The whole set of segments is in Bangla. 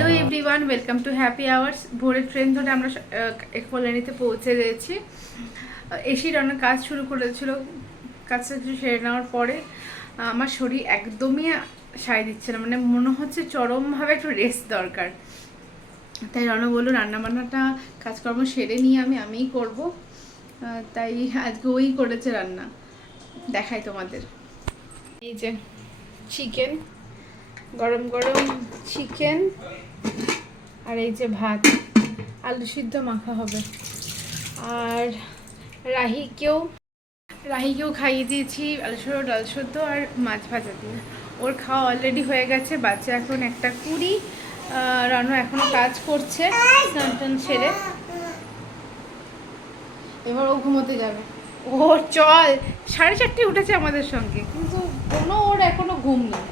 Hello everyone welcome to happy hours ভোরের ট্রেন ধরে আমরা কল্যাণীতে পৌঁছে গেছি। এসি রান্নার কাজ শুরু করেছিল। কাজটা একটু সেরে নেওয়ার পরে আমার শরীর একদমই সায় দিচ্ছে না। মানে মনে হচ্ছে চরমভাবে একটু রেস্ট দরকার। তাই রণ বলল, রান্নাবান্নাটা, কাজকর্ম সেরে নিয়ে আমি, আমিই করব। তাই আজকে ওই করেছে রান্না। দেখাই তোমাদের। এই যে চিকেন গরম গরম চিকেন আর এই যে ভাত, আলু সিদ্ধ মাখা হবে। আর রাহিকেও রাহিকেও খাইয়ে দিয়েছি আলু সিদ্ধ, ডাল সিদ্ধ আর মাছ ভাজা দিয়ে। ওর খাওয়া অলরেডি হয়ে গেছে বাচ্চা এখন একটা কুড়ি। রানু এখনও কাজ করছে স্নান টান সেরে। এবার ও ঘুমোতে যাবে। ও চল, সাড়ে চারটে উঠেছে আমাদের সঙ্গে। কিন্তু কোনো ওর এখনও ঘুম নেই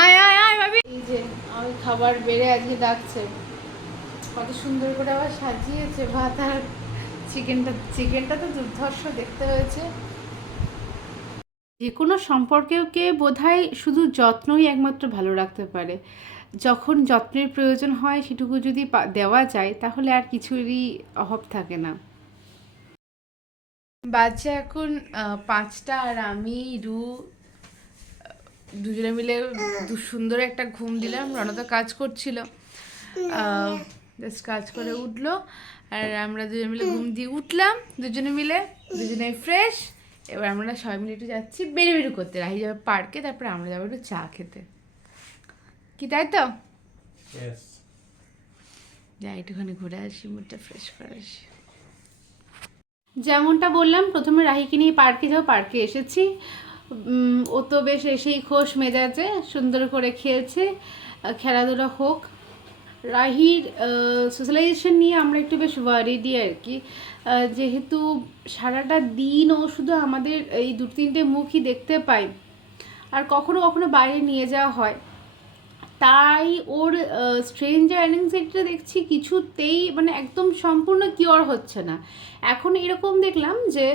আয় আয় আয় ভাবি এই যে আমি খাবার বেড়ে আজকে ডাকছে। কত সুন্দর করে আবার সাজিয়েছে ভাত আর চিকেনটা। চিকেনটা তো দুর্ধর্ষ দেখতে হয়েছে। যে কোনো সম্পর্কেকে বোধহয় শুধু যত্নই একমাত্র ভালো রাখতে পারে। যখন যত্নের প্রয়োজন হয় সেটুকু যদি দেওয়া যায় তাহলে আর কিছুরই অভাব থাকে না। বাচ্চা এখন পাঁচটা আর আমি, রু দুজনে মিলে দু- সুন্দর একটা ঘুম দিলাম রণদা কাজ করছিল। জাস্ট কাজ করে উঠল আর আমরা দুজনে মিলে ঘুম দিয়ে উঠলাম দুজনে মিলে দুজনে ফ্রেশ এবার আমরা সবাই মিলে একটু যাচ্ছি বেরু বেরু করতে। রাহি যাবে পার্কে তারপরে আমরা যাব একটু চা খেতে। কি তাই তো? যাই একটুখানি ঘুরে আসি মুডটা ফ্রেশ করে আসি। যেমনটা বললাম প্রথমে রাহিকে নিয়ে পার্কে যাও পার্কে এসেছি। ও তো বেশ এসেই খোশ মেজাজে সুন্দর করে খেলছে। খেলাধুলা হোক। রাহির সোশ্যালাইজেশন নিয়ে আমরা একটু বেশ ওয়ারিডি আর কি। যেহেতু সারাটা দিন ও শুধু আমাদের এই দু তিনটে মুখই দেখতে পাই আর কখনো কখনো বাইরে নিয়ে যাওয়া হয়। তাই ওর স্ট্রেঞ্জার অ্যাংজাইটিটা দেখছি কিছুতেই মানে একদম সম্পূর্ণ কিওর হচ্ছে না। এখন এরকম দেখলাম যে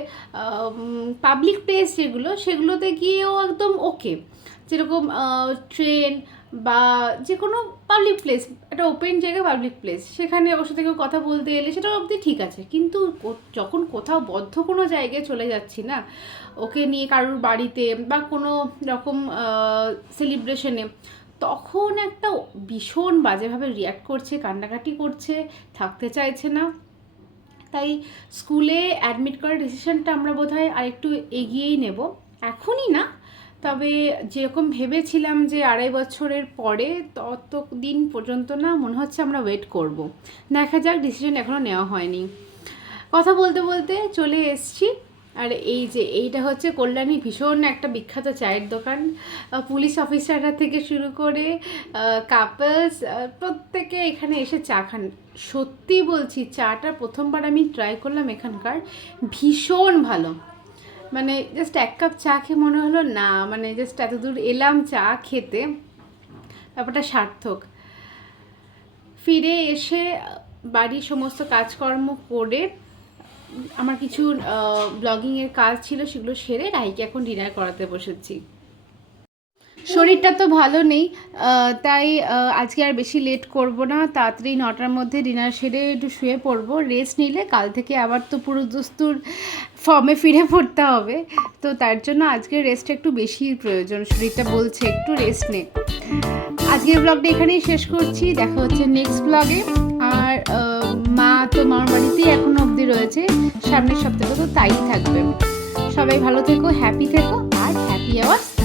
পাবলিক প্লেস যেগুলো, সেগুলোতে গিয়েও একদম ওকে যেরকম ট্রেন বা যে কোনো পাবলিক প্লেস একটা ওপেন জায়গা পাবলিক প্লেস সেখানে ওর সাথে কেউ কথা বলতে এলে সেটা অবধি ঠিক আছে। কিন্তু যখন কোথাও বদ্ধ কোনো জায়গায় চলে যাচ্ছি না, ওকে নিয়ে কারোর বাড়িতে বা কোনো, রকম সেলিব্রেশনে তখন একটা ভীষণ বাজেভাবে রিয়াক্ট করছে, কান্নাকাটি করছে, থাকতে চাইছে না। তাই স্কুলে অ্যাডমিট করার ডিসিশনটা আমরা বোধ বোধহয় আরেকটু এগিয়েই নেব। এখনই না, তবে যেরকম ভেবেছিলাম যে আড়াই বছরের পরে তত দিন পর্যন্ত না, মনে হচ্ছে আমরা ওয়েট করব। দেখা যাক ডিসিশন এখনও নেওয়া হয়নি। কথা বলতে বলতে চলে এসছি। আর এই যে এইটা হচ্ছে কল্যাণী ভীষণ একটা বিখ্যাত চায়ের দোকান। পুলিশ অফিসাররা থেকে শুরু করে কাপলস প্রত্যেকে এখানে এসে চা খান। সত্যি বলছি, চাটা প্রথমবার আমি ট্রাই করলাম এখানকার। ভীষণ ভালো। মানে জাস্ট এক কাপ চা খেয়ে মনে হলো, না মানে জাস্ট এত দূর এলাম চা খেতে। ব্যাপারটা সার্থক। ফিরে এসে বাড়ির সমস্ত কাজকর্ম করে আমার কিছু ব্লগিংয়ের কাজ ছিল সেগুলো সেরে রাইকে এখন ডিনার করাতে বসেছি। শরীরটা তো ভালো নেই তাই আজকে আর বেশি লেট করব না। তাড়াতাড়ি নটার মধ্যে ডিনার সেরে একটু শুয়ে পড়ব রেস্ট নিলে কাল থেকে আবার তো পুরো দস্তুর ফর্মে ফিরে পড়তে হবে। তো তার জন্য আজকে রেস্ট একটু বেশি প্রয়োজন, শরীরটা বলছে একটু রেস্ট নে। আজকের ব্লগটা এখানেই শেষ করছি, দেখা হচ্ছে নেক্সট ব্লগে রয়েছে সামনের সপ্তাহে তো তাই থাকবে। সবাই ভালো থেকো হ্যাপি থেকো আর হ্যাপি আওয়ার্স